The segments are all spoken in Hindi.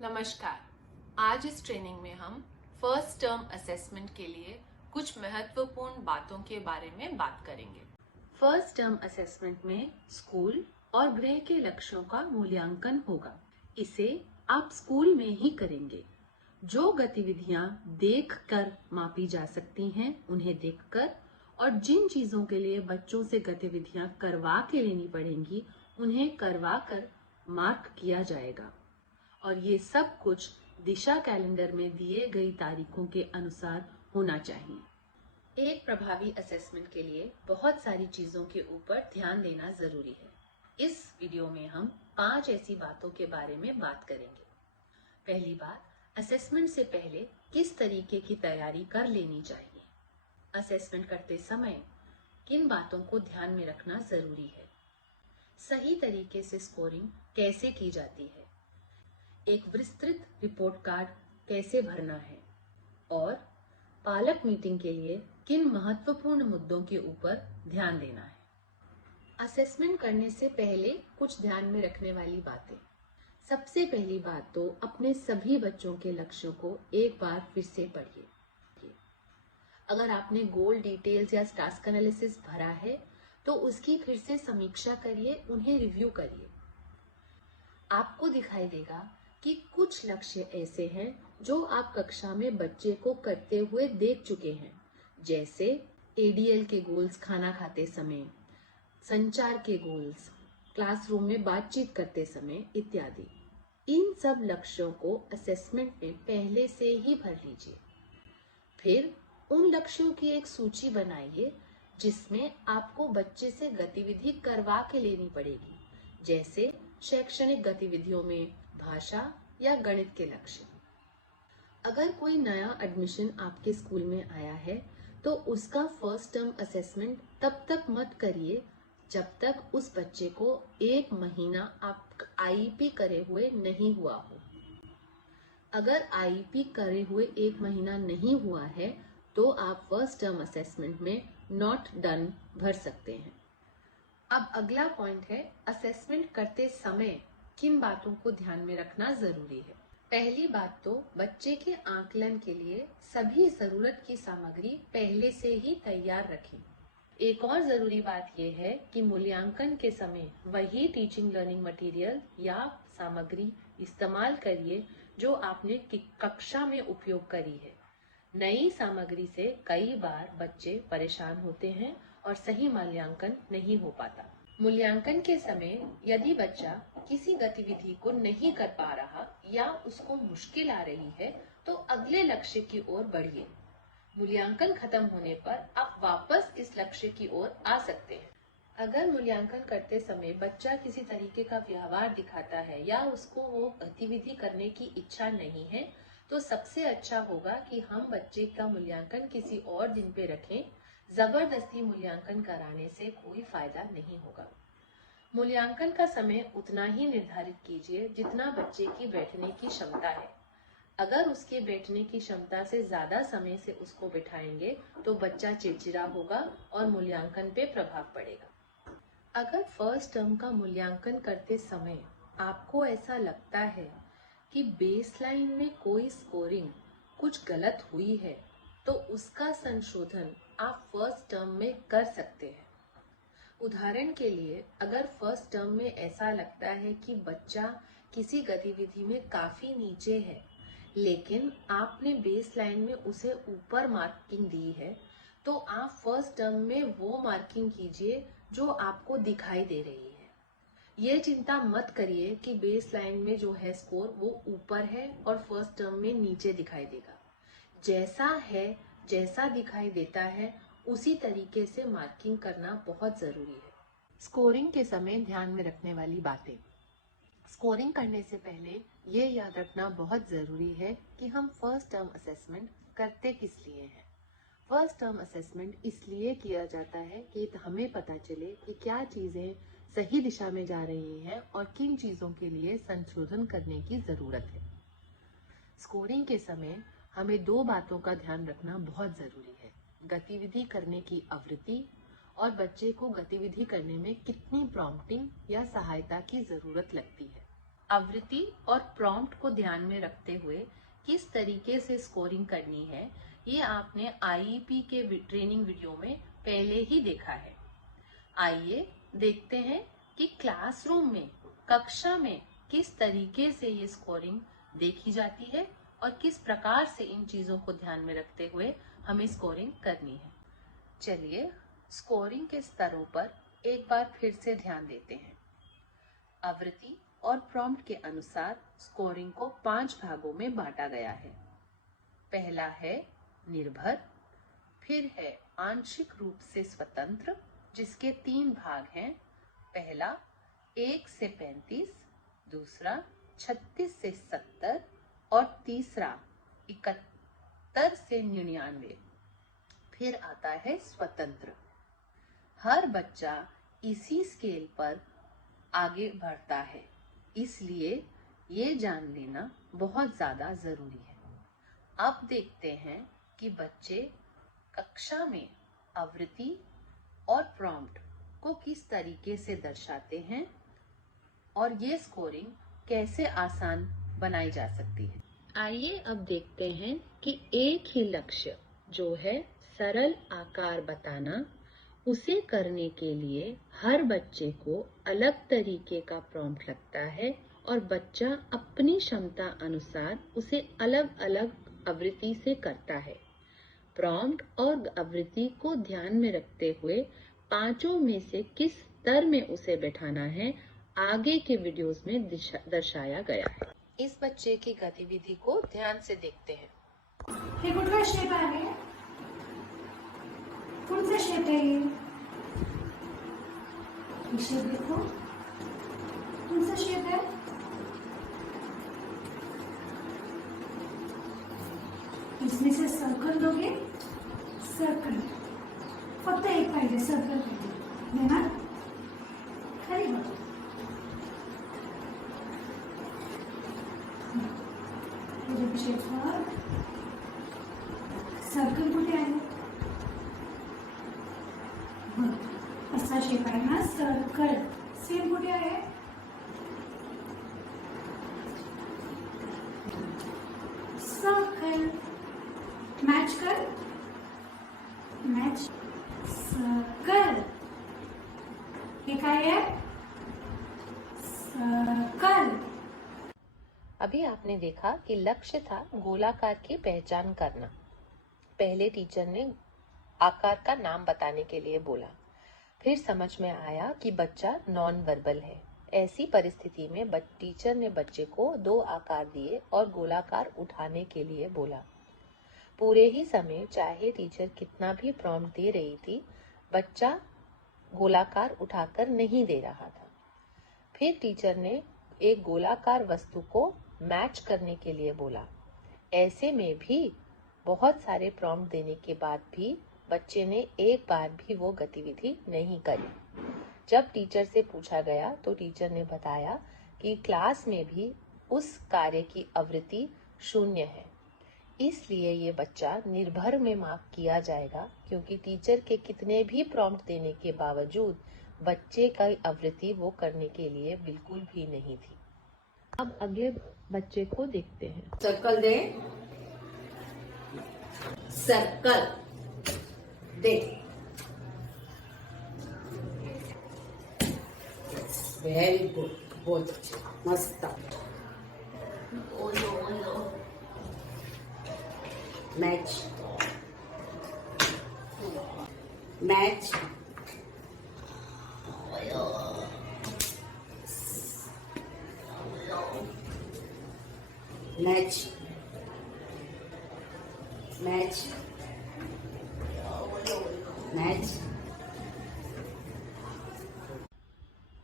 नमस्कार। आज इस ट्रेनिंग में हम फर्स्ट टर्म असेसमेंट के लिए कुछ महत्वपूर्ण बातों के बारे में बात करेंगे। फर्स्ट टर्म असेसमेंट में स्कूल और गृह के लक्ष्यों का मूल्यांकन होगा। इसे आप स्कूल में ही करेंगे। जो गतिविधियां देखकर मापी जा सकती हैं, उन्हें देखकर, और जिन चीजों के लिए बच्चों से गतिविधियां करवा के लेनी पड़ेंगी, उन्हें करवा कर मार्क किया जाएगा। और ये सब कुछ दिशा कैलेंडर में दिए गई तारीखों के अनुसार होना चाहिए। एक प्रभावी असेसमेंट के लिए बहुत सारी चीजों के ऊपर ध्यान देना जरूरी है। इस वीडियो में हम 5 ऐसी बातों के बारे में बात करेंगे। पहली बात, असेसमेंट से पहले किस तरीके की तैयारी कर लेनी चाहिए। असेसमेंट करते समय किन बातों को ध्यान में रखना जरूरी है। सही तरीके से स्कोरिंग कैसे की जाती है। एक विस्तृत रिपोर्ट कार्ड कैसे भरना है, और पालक मीटिंग के लिए किन महत्वपूर्ण मुद्दों के ऊपर ध्यान देना है। असेसमेंट करने से पहले कुछ ध्यान में रखने वाली बातें। सबसे पहली बात तो अपने सभी बच्चों के लक्ष्यों को एक बार फिर से पढ़िए। अगर आपने गोल डिटेल्स या टास्क एनालिसिस भरा है तो उसकी फिर से समीक्षा करिए, उन्हें रिव्यू करिए। आपको दिखाई देगा कि कुछ लक्ष्य ऐसे हैं जो आप कक्षा में बच्चे को करते हुए देख चुके हैं, जैसे एडीएल के गोल्स खाना खाते समय, संचार के गोल्स क्लासरूम में बातचीत करते समय इत्यादि। इन सब लक्ष्यों को असेसमेंट में पहले से ही भर लीजिए। फिर उन लक्ष्यों की एक सूची बनाइए जिसमें आपको बच्चे से गतिविधि करवा के लेनी पड़ेगी, जैसे शैक्षणिक गतिविधियों में भाषा या गणित के लक्ष्य। अगर कोई नया एडमिशन आपके स्कूल में आया है तो उसका फर्स्ट टर्म असेसमेंट तब तक मत करिए जब तक उस बच्चे को 1 महीना आप आईईपी करे हुए नहीं हुआ हो। अगर आईईपी करे हुए 1 महीना नहीं हुआ है तो आप फर्स्ट टर्म असेसमेंट में नॉट डन भर सकते हैं। अब अगला पॉइंट है, असेसमेंट करते समय किन बातों को ध्यान में रखना जरूरी है। पहली बात तो बच्चे के आकलन के लिए सभी जरूरत की सामग्री पहले से ही तैयार रखें। एक और जरूरी बात यह है कि मूल्यांकन के समय वही टीचिंग लर्निंग मटेरियल या सामग्री इस्तेमाल करिए जो आपने कक्षा में उपयोग करी है। नई सामग्री से कई बार बच्चे परेशान होते हैं और सही मूल्यांकन नहीं हो पाता। मूल्यांकन के समय यदि बच्चा किसी गतिविधि को नहीं कर पा रहा या उसको मुश्किल आ रही है तो अगले लक्ष्य की ओर बढ़िए। मूल्यांकन खत्म होने पर आप वापस इस लक्ष्य की ओर आ सकते हैं। अगर मूल्यांकन करते समय बच्चा किसी तरीके का व्यवहार दिखाता है या उसको वो गतिविधि करने की इच्छा नहीं है तो सबसे अच्छा होगा कि हम बच्चे का मूल्यांकन किसी और दिन पे रखें। जबरदस्ती मूल्यांकन कराने से कोई फायदा नहीं होगा। मूल्यांकन का समय उतना ही निर्धारित कीजिए जितना बच्चे की बैठने की क्षमता है। अगर उसके बैठने की क्षमता से ज्यादा समय से उसको बिठाएंगे तो बच्चा चिड़चिड़ा होगा और मूल्यांकन पे प्रभाव पड़ेगा। अगर फर्स्ट टर्म का मूल्यांकन करते समय आपको ऐसा लगता है कि बेसलाइन में कोई स्कोरिंग कुछ गलत हुई है तो उसका संशोधन आप फर्स्ट टर्म में कर सकते हैं। उदाहरण के लिए, अगर फर्स्ट टर्म में ऐसा लगता है कि बच्चा किसी गतिविधि में काफी नीचे है लेकिन आपने बेसलाइन में उसे ऊपर मार्किंग दी है तो आप फर्स्ट टर्म में वो मार्किंग कीजिए जो आपको दिखाई दे रही है। ये चिंता मत करिए कि बेस लाइन में जो है स्कोर वो ऊपर है और फर्स्ट टर्म में नीचे दिखाई देगा। जैसा है, जैसा दिखाई देता है उसी तरीके से मार्किंग करना बहुत जरूरी है। स्कोरिंग के समय ध्यान में रखने वाली बातें। स्कोरिंग करने से पहले ये याद रखना बहुत जरूरी है कि हम फर्स्ट टर्म असेसमेंट करते किस लिए हैं। फर्स्ट टर्म असेसमेंट इसलिए किया जाता है कि हमें पता चले कि क्या चीजें सही दिशा में जा रही हैं और किन चीजों के लिए संशोधन करने की जरूरत है। स्कोरिंग के समय हमें 2 बातों का ध्यान रखना बहुत जरूरी है, गतिविधि करने की आवृत्ति और बच्चे को गतिविधि करने में कितनी प्रॉम्प्टिंग या सहायता की जरूरत लगती है। आवृत्ति और प्रॉम्प्ट को ध्यान में रखते हुए किस तरीके से स्कोरिंग करनी है, ये आपने आईईपी के ट्रेनिंग वीडियो में पहले ही देखा है। आइए देखते हैं कि क्लासरूम में, कक्षा में किस तरीके से ये स्कोरिंग देखी जाती है और किस प्रकार से इन चीजों को ध्यान में रखते हुए हमें स्कोरिंग करनी है। चलिए स्कोरिंग के स्तरों पर एक बार फिर से ध्यान देते हैं। आवृत्ति और प्रॉम्प्ट के अनुसार स्कोरिंग को 5 भागों में बांटा गया है। पहला है निर्भर, फिर है आंशिक रूप से स्वतंत्र जिसके 3 भाग हैं। पहला 1 से 35, दूसरा 36 से 70 और तीसरा 71 से 99। फिर आता है स्वतंत्र। हर बच्चा इसी स्केल पर आगे बढ़ता है, इसलिए ये जान लेना बहुत ज्यादा जरूरी है। अब देखते हैं कि बच्चे कक्षा में आवृत्ति और प्रॉम्प्ट को किस तरीके से दर्शाते हैं और ये स्कोरिंग कैसे आसान बनाई जा सकती है। आइए अब देखते हैं कि एक ही लक्ष्य जो है सरल आकार बताना, उसे करने के लिए हर बच्चे को अलग तरीके का प्रॉम्प्ट लगता है और बच्चा अपनी क्षमता अनुसार उसे अलग अलग आवृत्ति से करता है। प्रॉम्प्ट और आवृत्ति को ध्यान में रखते हुए पांचों में से किस स्तर में उसे बैठाना है, आगे के वीडियोस में दर्शाया गया है। इस बच्चे की गतिविधि को ध्यान से देखते हैं। हे कुठला शेप आहे? कौन सा शेप है ये? शेप देखो, कौन सा शेप है? इसमें से सर्कल दोगे? सर्कल फक्त एक पाहिजे, सर्कल पाहिजे, देणार? खाली बघ, शेपवर सर्कल कुठे आहे? असा शेप आहे ना, सर्कल सेम कुठे आहे? सर्कल मॅच कर, मॅच सर्कल। हे काय आहे? सर्कल। अभी आपने देखा कि लक्ष्य था गोलाकार की पहचान करना। पहले टीचर ने आकार का नाम बताने के लिए बोला, फिर समझ में आया कि बच्चा नॉन वर्बल है। ऐसी परिस्थिति में टीचर ने बच्चे को 2 आकार दिए और गोलाकार उठाने के लिए बोला। पूरे ही समय चाहे टीचर कितना भी प्रॉम्प्ट दे रही थी, बच्चा गोलाकार उठाकर नहीं दे रहा था। फिर टीचर ने एक गोलाकार वस्तु को मैच करने के लिए बोला। ऐसे में भी बहुत सारे प्रॉम्प्ट देने के बाद भी बच्चे ने एक बार भी वो गतिविधि नहीं करी। जब टीचर से पूछा गया तो टीचर ने बताया कि क्लास में भी उस कार्य की आवृत्ति 0 है, इसलिए ये बच्चा निर्भर में मार्क किया जाएगा, क्योंकि टीचर के कितने भी प्रॉम्प्ट देने के बावजूद बच्चे का आवृत्ति वो करने के लिए बिल्कुल भी नहीं थी। अब अगले बच्चे को देखते हैं। सर्कल दे, सर्कल दे। वेरी गुड, बहुत अच्छा, मस्त। Match match match match match.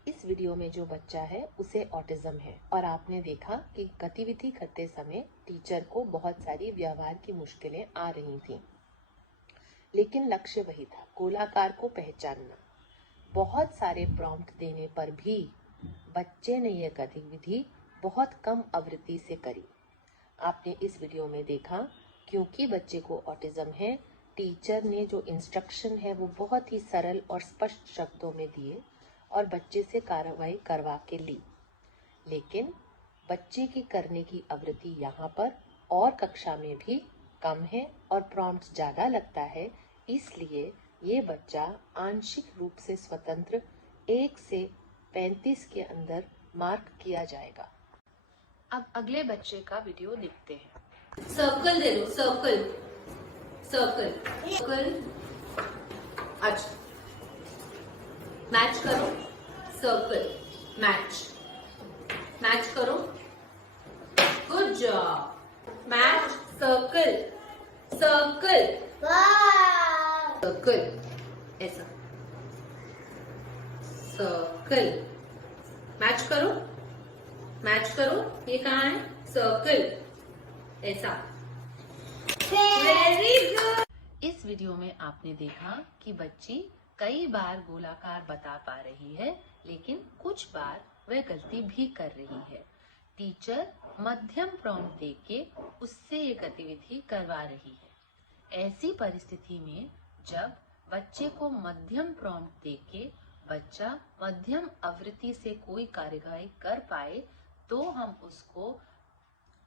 इस वीडियो में जो बच्चा है उसे ऑटिज्म है और आपने देखा कि गतिविधि करते समय टीचर को बहुत सारी व्यवहार की मुश्किलें आ रही थीं, लेकिन लक्ष्य वही था, गोलाकार को पहचानना। बहुत सारे प्रॉम्प्ट देने पर भी बच्चे ने यह गतिविधि बहुत कम आवृत्ति से करी। आपने इस वीडियो में देखा, क्योंकि बच्चे को ऑटिज्म है, टीचर ने जो इंस्ट्रक्शन है वो बहुत ही सरल और स्पष्ट शब्दों में दिए और बच्चे से कार्रवाई करवा के ली। लेकिन बच्चे की करने की आवृत्ति यहाँ पर और कक्षा में भी कम है और प्रॉम्प्ट ज्यादा लगता है, इसलिए ये बच्चा आंशिक रूप से स्वतंत्र 1 से 35 के अंदर मार्क किया जाएगा। अब अगले बच्चे का वीडियो देखते हैं। सर्कल दे दो, सर्कल सर्कल सर्कल। अच्छा, मैच करो, सर्कल मैच मैच करो, good job. Match circle circle circle, ऐसा सर्कल। मैच करो मैच करो, ये कहाँ है? सर्कल, ऐसा। Very good. इस वीडियो में आपने देखा कि बच्ची कई बार गोलाकार बता पा रही है, लेकिन कुछ बार वह गलती भी कर रही है। टीचर मध्यम प्रॉम्प्ट देके उससे ये गतिविधि करवा रही है। ऐसी परिस्थिति में जब बच्चे को मध्यम प्रॉम्प्ट देके बच्चा मध्यम आवृत्ति से कोई कार्यवाही कर पाए, तो हम उसको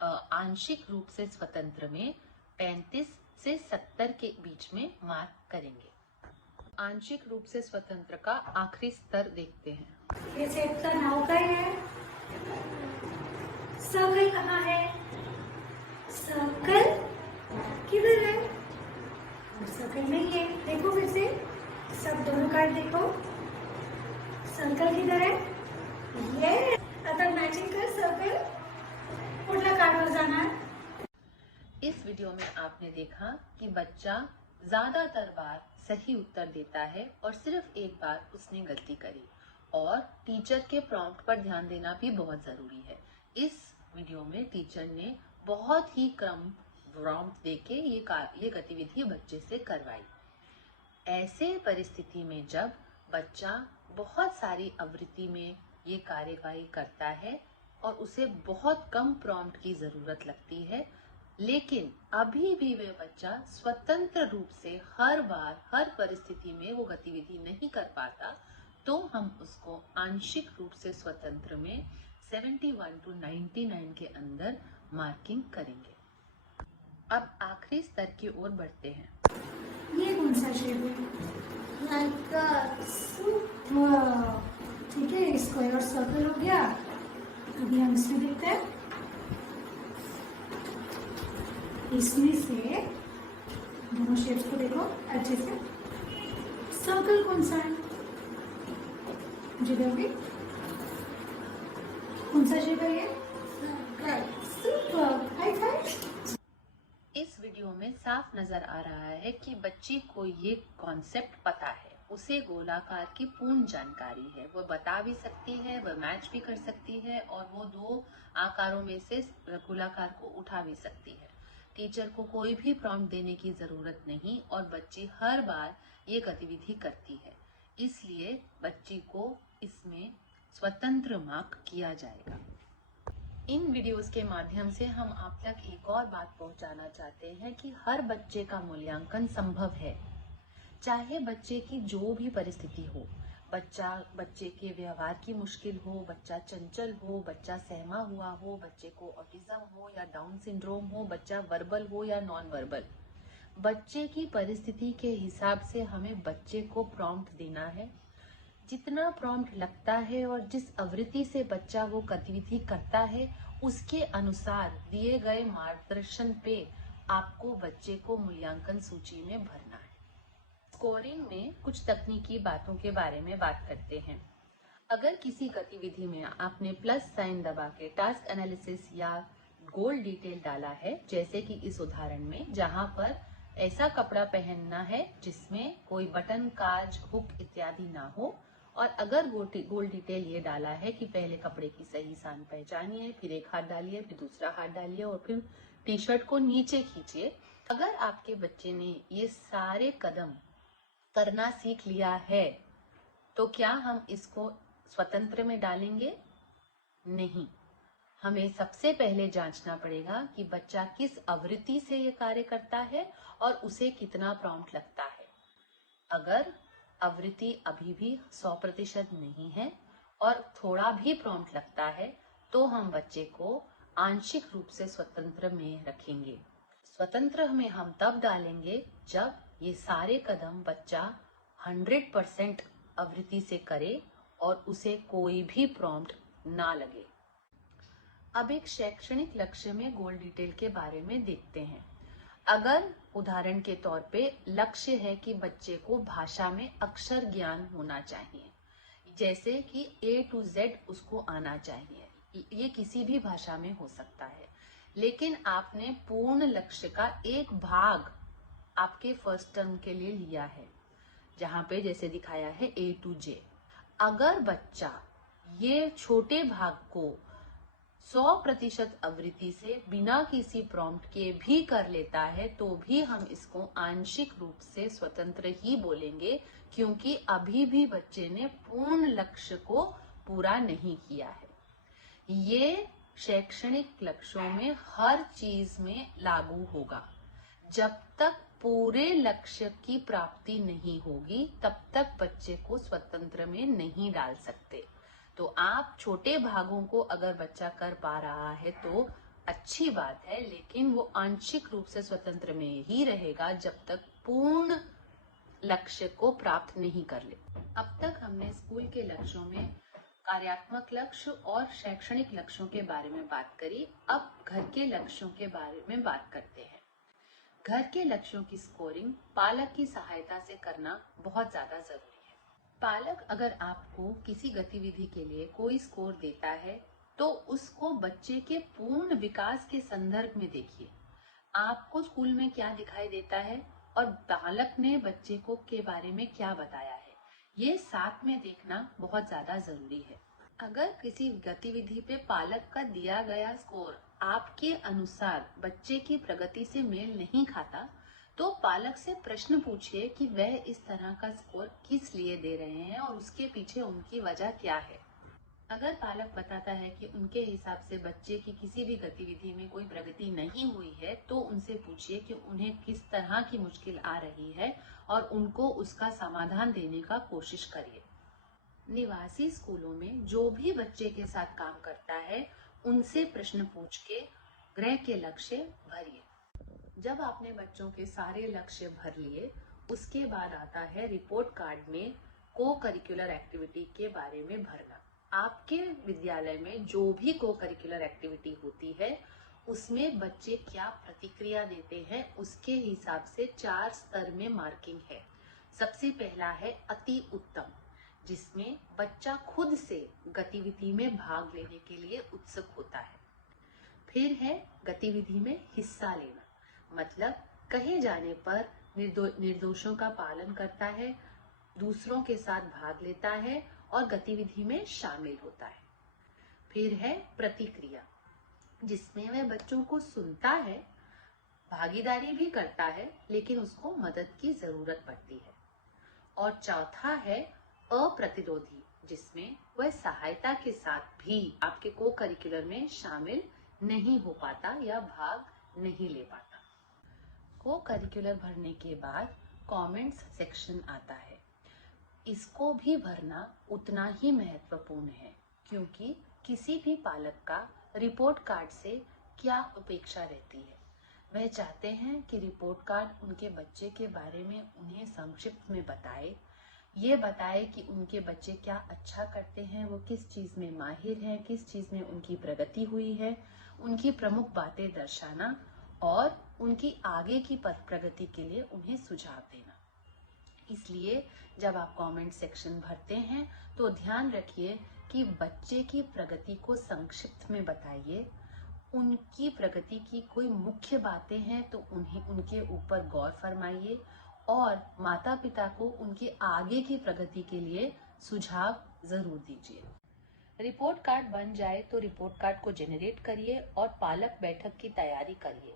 आंशिक रूप से स्वतंत्र में 35 से 70 के बीच में मार्क करेंगे। आंशिक रूप से स्वतंत्र का आखिरी स्तर देखते हैं। ये सेब का नाव का है। सर्कल कहाँ है? सर्कल किधर है? सर्कल नहीं है। देखो फिर से, सब दोनों कार्ड देखो। सर्कल किधर है? ये आता मॅचिंग कर सर्कल। कुठला कार्डवर जाणार? इस वीडियो में आपने देखा कि बच्चा ज्यादातर बार सही उत्तर देता है और सिर्फ एक बार उसने गलती करी, और टीचर के प्रॉम्प्ट पर ध्यान देना भी बहुत जरूरी है। इस वीडियो में टीचर ने बहुत ही कम प्रॉम्प्ट देके ये गतिविधि बच्चे से करवाई। ऐसे परिस्थिति में जब बच्चा बहुत सारी आवृत्ति में ये कार्यवाही करता है और उसे बहुत कम प्रॉम्प्ट की जरूरत लगती है, लेकिन अभी भी वह बच्चा स्वतंत्र रूप से हर बार हर परिस्थिति में वो गतिविधि नहीं कर पाता, तो हम उसको आंशिक रूप से स्वतंत्र में 71 to 99 के अंदर मार्किंग करेंगे। अब आखिरी स्तर की ओर बढ़ते हैं। ये कौन सा शेप है? ठीक है, स्क्वायर और सर्कल हो गया। अभी हम इसमें देखते हैं। इसमें से दोनों शेप्स को देखो अच्छे से। सर्कल कौन सा है? मुझे दोगे? कौन सा शेप है ये? Super, high five. इस वीडियो में साफ नजर आ रहा है कि बच्ची को ये कॉन्सेप्ट पता है, उसे गोलाकार की पूर्ण जानकारी है। वो बता भी सकती है, वह मैच भी कर सकती है, और वो दो आकारों में से गोलाकार को उठा भी सकती है। टीचर को कोई भी प्रॉम्प्ट देने की जरूरत नहीं और बच्ची हर बार ये गतिविधि करती है, इसलिए बच्ची को इसमें स्वतंत्र मार्क किया जाएगा। इन वीडियोस के माध्यम से हम आप तक एक और बात पहुंचाना चाहते हैं कि हर बच्चे का मूल्यांकन संभव है, चाहे बच्चे की जो भी परिस्थिति हो। बच्चे के व्यवहार की मुश्किल हो, बच्चा चंचल हो, बच्चा सहमा हुआ हो, बच्चे को ऑटिज्म हो या डाउन सिंड्रोम हो, बच्चा वर्बल हो या नॉन वर्बल, बच्चे की परिस्थिति के हिसाब से हमें बच्चे को प्रॉम्प्ट देना है। जितना प्रॉम्प्ट लगता है और जिस आवृत्ति से बच्चा वो गतिविधि करता है, उसके अनुसार दिए गए मार्गदर्शन पे आपको बच्चे को मूल्यांकन सूची में भरना है। स्कोरिंग में कुछ तकनीकी बातों के बारे में बात करते हैं। अगर किसी गतिविधि में आपने प्लस साइन दबा के टास्क एनालिसिस या गोल डिटेल डाला है, जैसे कि इस उदाहरण में जहां पर ऐसा कपड़ा पहनना है जिसमें कोई बटन, काज, हुक इत्यादि ना हो, और अगर गोल डिटेल ये डाला है कि पहले कपड़े की सही सान पहचानिए, फिर एक हाथ डालिए, फिर दूसरा हाथ डालिए और फिर टी शर्ट को नीचे खींचिए। अगर आपके बच्चे ने ये सारे कदम करना सीख लिया है, तो क्या हम इसको स्वतंत्र में डालेंगे? नहीं, हमें सबसे पहले जांचना पड़ेगा कि बच्चा किस आवृत्ति से ये कार्य करता है और उसे कितना प्रॉम्प्ट लगता है। अगर आवृत्ति अभी भी 100% नहीं है और थोड़ा भी प्रॉम्प्ट लगता है, तो हम बच्चे को आंशिक रूप से स्वतंत्र में रखेंगे। स्वतंत्र में हम तब डालेंगे जब ये सारे कदम बच्चा 100% आवृत्ति से करे और उसे कोई भी प्रॉम्प्ट ना लगे। अब एक शैक्षणिक लक्ष्य में गोल डिटेल के बारे में देखते हैं। अगर उदाहरण के तौर पे लक्ष्य है कि बच्चे को भाषा में अक्षर ज्ञान होना चाहिए, जैसे कि A to Z उसको आना चाहिए, ये किसी भी भाषा में हो सकता है, लेकिन आपने पूर्ण लक्ष्य का एक भाग आपके फर्स्ट टर्म के लिए लिया है, जहां पे जैसे दिखाया है A to J। अगर बच्चा ये छोटे भाग को 100% आवृत्ति से बिना किसी प्रॉम्प्ट के भी कर लेता है तो भी हम इसको आंशिक रूप से स्वतंत्र ही बोलेंगे, क्योंकि अभी भी बच्चे ने पूर्ण लक्ष्य को पूरा नहीं किया है। ये शैक्षणिक लक्ष्यों में हर चीज में लागू होगा। जब तक पूरे लक्ष्य की प्राप्ति नहीं होगी तब तक बच्चे को स्वतंत्र में नहीं डाल सकते। तो आप छोटे भागों को अगर बच्चा कर पा रहा है तो अच्छी बात है, लेकिन वो आंशिक रूप से स्वतंत्र में ही रहेगा जब तक पूर्ण लक्ष्य को प्राप्त नहीं कर ले। अब तक हमने स्कूल के लक्ष्यों में कार्यात्मक लक्ष्य और शैक्षणिक लक्ष्यों के बारे में बात करी। अब घर के लक्ष्यों के बारे में बात करते हैं। घर के लक्ष्यों की स्कोरिंग पालक की सहायता से करना बहुत ज्यादा जरूरी है। पालक अगर आपको किसी गतिविधि के लिए कोई स्कोर देता है तो उसको बच्चे के पूर्ण विकास के संदर्भ में देखिए। आपको स्कूल में क्या दिखाई देता है और पालक ने बच्चे को के बारे में क्या बताया है, ये साथ में देखना बहुत ज्यादा जरूरी है। अगर किसी गतिविधि पे पालक का दिया गया स्कोर आपके अनुसार बच्चे की प्रगति से मेल नहीं खाता तो पालक से प्रश्न पूछिए कि वह इस तरह का स्कोर किस लिए दे रहे हैं और उसके पीछे उनकी वजह क्या है। अगर पालक बताता है कि उनके हिसाब से बच्चे की किसी भी गतिविधि में कोई प्रगति नहीं हुई है तो उनसे पूछिए कि उन्हें किस तरह की मुश्किल आ रही है और उनको उसका समाधान देने का कोशिश करिए। निवासी स्कूलों में जो भी बच्चे के साथ काम करता है उनसे प्रश्न पूछ के गृह के लक्ष्य भरिए। जब आपने बच्चों के सारे लक्ष्य भर लिए उसके बाद आता है रिपोर्ट कार्ड में को करिकुलर एक्टिविटी के बारे में भरना। आपके विद्यालय में जो भी को करिकुलर एक्टिविटी होती है उसमें बच्चे क्या प्रतिक्रिया देते हैं उसके हिसाब से 4 स्तर में मार्किंग है। सबसे पहला है अति उत्तम, जिसमें बच्चा खुद से गतिविधि में भाग लेने के लिए उत्सुक होता है। फिर है गतिविधि में हिस्सा लेना, मतलब कहे जाने पर निर्देशों का पालन करता है, दूसरों के साथ भाग लेता है और गतिविधि में शामिल होता है। फिर है प्रतिक्रिया, जिसमें वह बच्चों को सुनता है, भागीदारी भी करता है, लेकिन उसको मदद की जरूरत पड़ती है। और चौथा है अप्रतिरोधी, जिसमें वह सहायता के साथ भी आपके को करिकुलर में शामिल नहीं हो पाता या भाग नहीं ले पाता। को करिकुलर भरने के बाद कमेंट्स सेक्शन आता है। इसको भी भरना उतना ही महत्वपूर्ण है, क्योंकि किसी भी पालक का रिपोर्ट कार्ड से क्या अपेक्षा रहती है। वह चाहते हैं कि रिपोर्ट कार्ड उनके बच्चे के बारे में उन्हें संक्षिप्त में बताए, ये बताए कि उनके बच्चे क्या अच्छा करते हैं, वो किस चीज में माहिर है, किस चीज में उनकी प्रगति हुई है, उनकी प्रमुख बातें दर्शाना और उनकी आगे की प्रगति के लिए उन्हें सुझाव देना। इसलिए जब आप कमेंट सेक्शन भरते हैं तो ध्यान रखिए कि बच्चे की प्रगति को संक्षिप्त में बताइए। उनकी प्रगति की कोई मुख्य बातें हैं तो उन्हें उनके ऊपर गौर फरमाइए और माता पिता को उनके आगे की प्रगति के लिए सुझाव जरूर दीजिए। रिपोर्ट कार्ड बन जाए तो रिपोर्ट कार्ड को जेनरेट करिए और पालक बैठक की तैयारी करिए।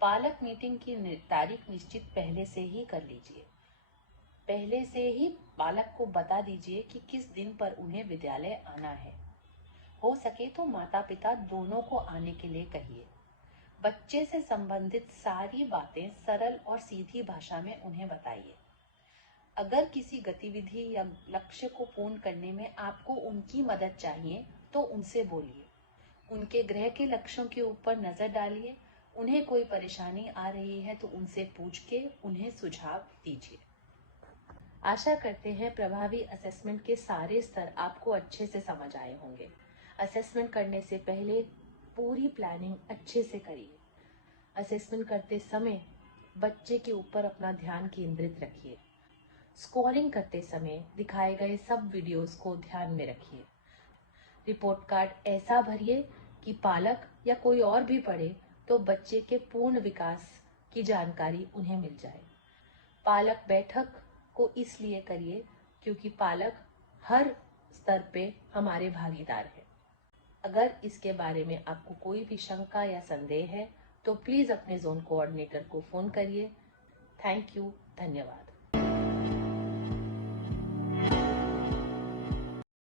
पालक मीटिंग की तारीख निश्चित पहले से ही कर लीजिए। पहले से ही बालक को बता दीजिए कि किस दिन पर उन्हें विद्यालय आना है। हो सके तो माता पिता दोनों को आने के लिए कहिए। बच्चे से संबंधित सारी बातें सरल और सीधी भाषा में उन्हें बताइए। अगर किसी गतिविधि या लक्ष्य को पूर्ण करने में आपको उनकी मदद चाहिए तो उनसे बोलिए। उनके ग्रह के लक्ष्यों के ऊपर नजर डालिए। उन्हें कोई परेशानी आ रही है तो उनसे पूछ के उन्हें सुझाव दीजिए। आशा करते हैं प्रभावी असेसमेंट के सारे स्तर आपको अच्छे से समझ आए होंगे। असेसमेंट करने से पहले पूरी प्लानिंग अच्छे से करिए। असेसमेंट करते समय बच्चे के ऊपर अपना ध्यान केंद्रित रखिए। स्कोरिंग करते समय दिखाए गए सब वीडियोस को ध्यान में रखिए। रिपोर्ट कार्ड ऐसा भरिए कि पालक या कोई और भी पढ़े तो बच्चे के पूर्ण विकास की जानकारी उन्हें मिल जाए। पालक बैठक को इसलिए करिए क्योंकि पालक हर स्तर पे हमारे भागीदार हैं। अगर इसके बारे में आपको कोई भी शंका या संदेह है तो प्लीज अपने जोन कोऑर्डिनेटर को फोन करिए। थैंक यू, धन्यवाद।